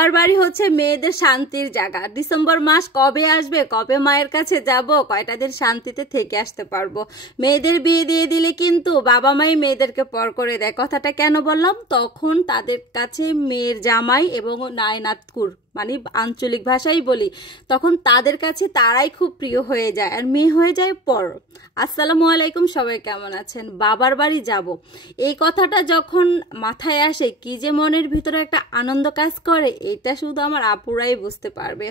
আমার বাড়ি হচ্ছে মেয়েদের শান্তির জায়গা। ডিসেম্বর মাস কবে আসবে, কবে মায়ের কাছে যাব, কয়টা দিন শান্তিতে থেকে আসতে পারবো। মেয়েদের বিয়ে দিয়ে দিলে কিন্তু বাবা মাই মেয়েদেরকে পর করে দেয়। কথাটা কেন বললাম? তখন তাদের কাছে মেয়ের জামাই এবং নায়নাতকুর মানে আঞ্চলিক ভাষাই বলি, তখন তাদের কাছে তারাই খুব প্রিয় হয়ে যায় আর মেয়ে হয়ে যায় পর। আসসালামু আলাইকুম, সবাই কেমন আছেন? বাবার বাড়ি যাব, এই কথাটা যখন মাথায় আসে কি যে মনের ভিতরে একটা আনন্দ কাজ করে, এটা শুধু আমার আপুরাই বুঝতে পারবে।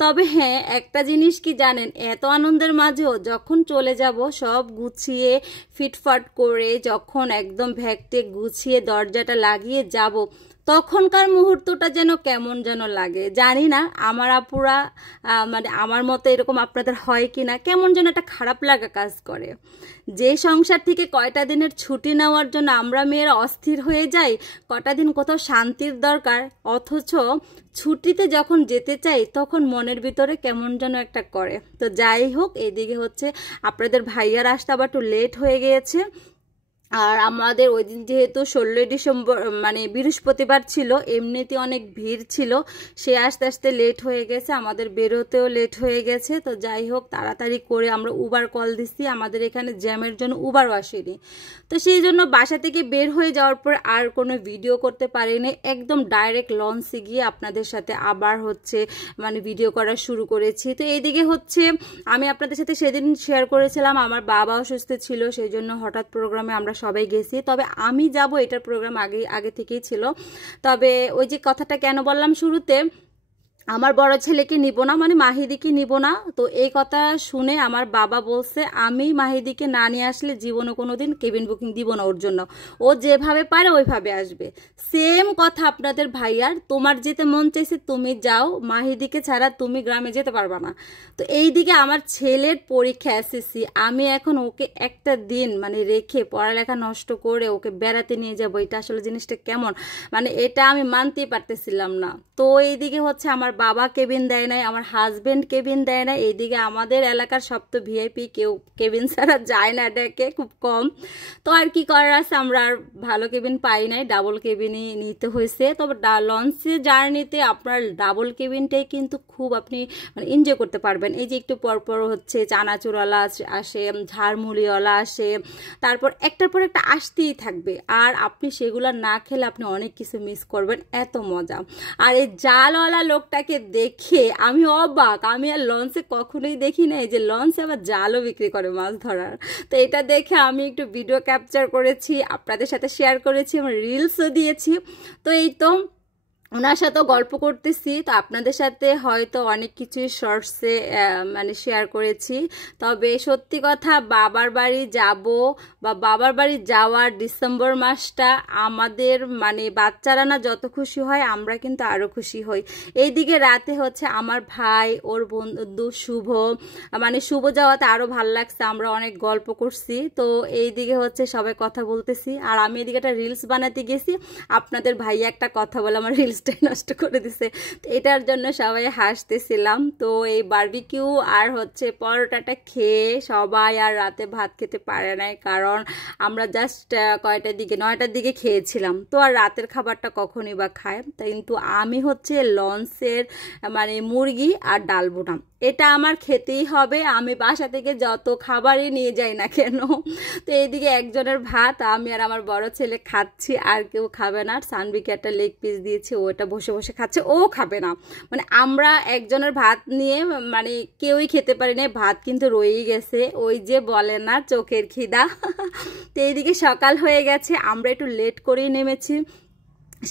তবে হ্যাঁ, একটা জিনিস কি জানেন, এত আনন্দের মাঝেও যখন চলে যাব সব গুছিয়ে ফিটফাট করে, যখন একদম ভ্যাগটে গুছিয়ে দরজাটা লাগিয়ে যাব, তখনকার মুহূর্তটা যেন কেমন যেন লাগে। জানি না আমার আপুরা মানে আমার মতো এরকম আপনাদের হয় কি না, কেমন যেন একটা খারাপ লাগা কাজ করে। যে সংসার থেকে কয়টা দিনের ছুটি নেওয়ার জন্য আমরা মেয়েরা অস্থির হয়ে যাই, কটা দিন কোথাও শান্তির দরকার, অথচ ছুটিতে যখন যেতে চাই তখন মনের ভিতরে কেমন যেন একটা করে। তো যাই হোক, এদিকে হচ্ছে আপনাদের ভাইয়ার আসতে আবার একটু লেট হয়ে গিয়েছে। আর আমাদের ওই দিন যেহেতু 16 ডিসেম্বর মানে বৃহস্পতিবার ছিল, এমনিতে অনেক ভিড় ছিল, সে আস্তে আস্তে লেট হয়ে গেছে, আমাদের বেরোতেও লেট হয়ে গেছে। তো যাই হোক, তাড়াতাড়ি করে আমরা উবার কল দিছি, আমাদের এখানে জ্যামের জন্য উবারও আসেনি। তো সেই জন্য বাসা থেকে বের হয়ে যাওয়ার পর আর কোনো ভিডিও করতে পারিনি, একদম ডাইরেক্ট লঞ্চে গিয়ে আপনাদের সাথে আবার হচ্ছে মানে ভিডিও করা শুরু করেছি। তো এইদিকে হচ্ছে আমি আপনাদের সাথে সেদিন শেয়ার করেছিলাম আমার বাবা অসুস্থ ছিল, সেই জন্য হঠাৎ প্রোগ্রামে আমরা সবাই গেছি। তবে আমি যাব এটার প্রোগ্রাম আগে থেকেই ছিল। তবে ওই যে কথাটা কেন বললাম শুরুতে, আমার বড় ছেলেকে নিব না মানে মাহিদিকে নিব না, তো এই কথা শুনে আমার বাবা বলছে আমি মাহিদিকে না নিয়ে আসলে জীবনে কোনোদিন কেবিন বুকিং দিব না ওর জন্য, ও যেভাবে পারে ওইভাবে আসবে। সেম কথা আপনাদের ভাইয়ার, তোমার যেতে মন চাইছে তুমি যাও, মাহিদিকে ছাড়া তুমি গ্রামে যেতে পারবা না। তো এইদিকে আমার ছেলের পরীক্ষা এসএসসি, আমি এখন ওকে একটা দিন মানে রেখে পড়ালেখা নষ্ট করে ওকে বেড়াতে নিয়ে যাবো, এটা আসলে জিনিসটা কেমন, মানে এটা আমি মানতেই পারতেছিলাম না। তো এইদিকে হচ্ছে আমার বাবা কেবিন দেয় নাই, আমার হাজবেন্ড কেবিন দেয় নাই, এইদিকে আমাদের এলাকার সব তো ভিআইপি, কেউ কেবিন ছাড়া যায় না, ডেকে খুব কম। তো আর কি করার আছে, আমরা আর ভালো কেবিন পাই নাই, ডাবল কেবিনই নিতে হয়েছে। তবে লঞ্চে জার্নিতে আপনার ডাবল কেবিনটাই কিন্তু খুব আপনি মানে এনজয় করতে পারবেন। এই যে একটু পরপর হচ্ছে চানাচুরওয়ালা আসে, ঝালমুড়িওয়ালা আসে, তারপর একটার পর একটা আসতেই থাকবে, আর আপনি সেগুলো না খেলে আপনি অনেক কিছু মিস করবেন, এত মজা। আর এই জালওয়ালা লোকটাকে দেখে আমি অবাক, আমি আর লঞ্চে কখনোই দেখি নাই যে লঞ্চে আবার জালও বিক্রি করে মাছ ধরার। তো এটা দেখে আমি একটু ভিডিও ক্যাপচার করেছি, আপনাদের সাথে শেয়ার করেছি, আমার রিলসও দিয়েছি। তো এই তো ওনার সাথেও গল্প করতেছি, তো আপনাদের সাথে হয়তো অনেক কিছুই শর্টসে মানে শেয়ার করেছি। তবে সত্যি কথা, বাবার বাড়ি যাব বা বাবার বাড়ি যাওয়ার ডিসেম্বর মাসটা আমাদের মানে বাচ্চারা না যত খুশি হয়, আমরা কিন্তু আরও খুশি হই। এইদিকে রাতে হচ্ছে আমার ভাই ওর বন্ধু শুভ, মানে শুভ যাওয়াতে আরও ভাল লাগছে, আমরা অনেক গল্প করছি। তো এইদিকে হচ্ছে সবাই কথা বলতেছি, আর আমি এদিকে একটা রিলস বানাতে গেছি, আপনাদের ভাইয়া একটা কথা বলে আমার রিলস নষ্ট করে দিছে, তো এটার জন্য সবাই হাসতেছিলাম। তো এই বারবিকিউ আর হচ্ছে পরোটাটা খেয়ে সবাই আর রাতে ভাত খেতে পারে নাই, কারণ আমরা জাস্ট কয়টার দিকে 9টার দিকে খেয়েছিলাম, তো আর রাতের খাবারটা কখনই বা খায়। কিন্তু আমি হচ্ছে লঞ্চের মানে মুরগি আর ডাল বোনা এটা আমার খেতেই হবে, আমি বাসা থেকে যত খাবারই নিয়ে যাই না কেন। তো এইদিকে একজনের ভাত আমি আর আমার বড় ছেলে খাচ্ছি, আর কেউ খাবে না। সানবিকে একটা লেগ পিস দিয়েছি, ওটা বসে বসে খাচ্ছে, ও খাবে না। মানে আমরা একজনের ভাত নিয়ে মানে কেউই খেতে পারি না, ভাত কিন্তু রয়েই গেছে, ওই যে বলে না চোখের খিদা। তো এইদিকে সকাল হয়ে গেছে, আমরা একটু লেট করেই নেমেছি।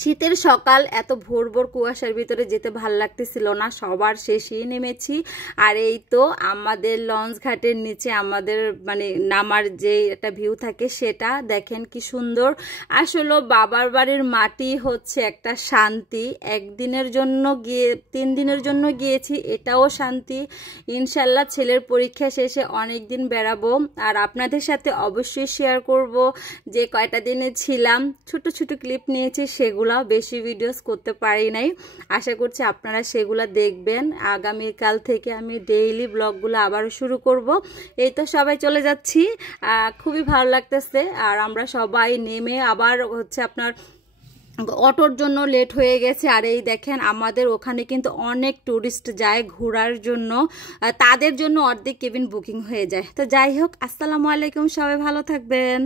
শীতের সকাল, এত ভোর ভোর কুয়াশার ভিতরে যেতে ভাল লাগতেছিল না, সবার শেষেই নেমেছি। আর এই তো আমাদের লঞ্চ ঘাটের নিচে আমাদের মানে নামার যে একটা ভিউ থাকে, সেটা দেখেন কি সুন্দর। আসলে বাবার বাড়ির মাটি হচ্ছে একটা শান্তি, একদিনের জন্য গিয়ে 3 দিনের জন্য গিয়েছি, এটাও শান্তি। ইনশাল্লাহ ছেলের পরীক্ষা শেষে অনেক দিন বেড়াবো, আর আপনাদের সাথে অবশ্যই শেয়ার করব যে কয়টা দিনে ছিলাম। ছোট ছোট ক্লিপ নিয়েছি, সেগুলো বেশি ভিডিওস করতে পারি নাই, আশা করছি আপনারা সেগুলো দেখবেন। আগামীকাল থেকে আমি ডেইলি ব্লগগুলো আবারও শুরু করব। এই তো সবাই চলে যাচ্ছি, খুবই ভালো লাগতেছে। আর আমরা সবাই নেমে আবার হচ্ছে আপনার অটোর জন্য লেট হয়ে গেছে। আর এই দেখেন আমাদের ওখানে কিন্তু অনেক টুরিস্ট যায় ঘোরার জন্য, তাদের জন্য অর্ধেক কেবিন বুকিং হয়ে যায়। তো যাই হোক, আসসালামু আলাইকুম, সবাই ভালো থাকবেন।